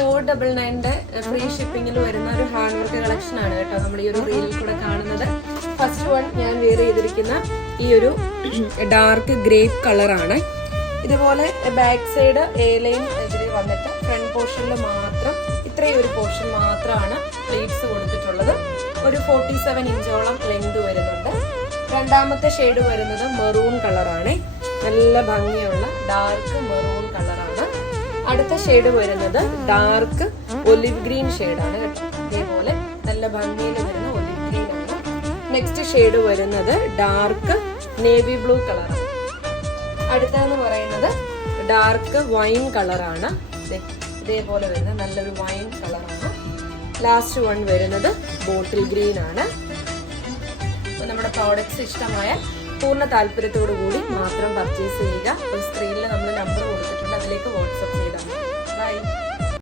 499 free ഷിപ്പിംഗിൽ വരുന്ന ഒരു hand work collection ആണ് കേട്ടോ നമ്മൾ ഈ ഒരു റീലിൽ കൂടെ കാണുന്നത്. ഫസ്റ്റ് വൺ ഞാൻ വെയർ ചെയ്തിരിക്കുന്ന ഈ ഒരു ഡാർക്ക് ഗ്രേപ്പ് കളറാണ്. ഇതുപോലെ ബാക്ക് സൈഡ് എലൈൻ ഇതിൽ വന്നിട്ട് ഫ്രണ്ട് പോർഷനിൽ മാത്രം ഇത്രയും ഒരു പോർഷൻ മാത്രമാണ് പ്ലീറ്റ്സ് കൊടുത്തിട്ടുള്ളത്. ഒരു 47 ഇഞ്ചോളം ലെങ്ത് വരുന്നുണ്ട്. രണ്ടാമത്തെ ഷെയ്ഡ് വരുന്നത് മെറൂൺ കളറാണ്. നല്ല ഭംഗിയുള്ള ഡാർക്ക് മെറൂൺ കളറാണ്. അടുത്ത ഷെയ്ഡ് വരുന്നത് ഡാർക്ക് ഒലിവ് ഗ്രീൻ ഷെയ്ഡാണ് കേട്ടോ. ഇതേപോലെ നല്ല ഭംഗിയിൽ വരുന്ന ഒലിവ് ഗ്രീൻ ആണ്. നെക്സ്റ്റ് ഷെയ്ഡ് വരുന്നത് ഡാർക്ക് നേവി ബ്ലൂ കളറാണ്. അടുത്തതെന്ന് പറയുന്നത് ഡാർക്ക് വൈൻ കളറാണ്. ഇതേപോലെ വരുന്ന നല്ലൊരു വൈൻ കളറാണ്. ലാസ്റ്റ് വൺ വരുന്നത് ബോട്ടിൽ ഗ്രീൻ ആണ്. നമ്മുടെ പ്രോഡക്ട്സ് ഇഷ്ടമായ പൂർണ്ണ താല്പര്യത്തോടു കൂടി മാത്രം പർച്ചേസ് ചെയ്യുക. സ്ക്രീനിൽ നമ്മൾ നമ്പർ കൊടുത്തിട്ടുണ്ട്, അതിലേക്ക് വാട്സ്ആപ്പ് ചെയ്താൽ മതി. ബൈ.